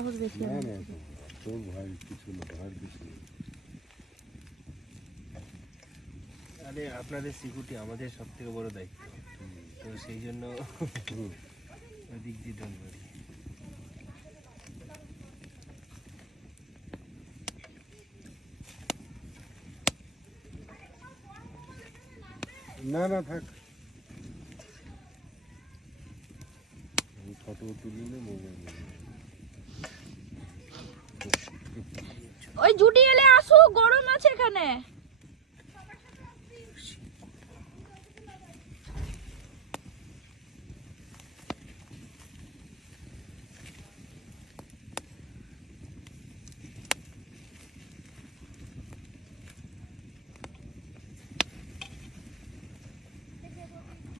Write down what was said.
সাহস বেশি। না না তোর ভাই কিছু না, ভাই কিছু না। আরে আপনাদের সিকিউরিটি আমাদের সব থেকে বড় দায়িত্ব, তো সেই জন্য দিক দিয়ে ডোন্ট ওয়ারি। না না থাক, ফটো তুলি না মোবাইল। ওই জুটি এলে আসুক, গরম আছে এখানে।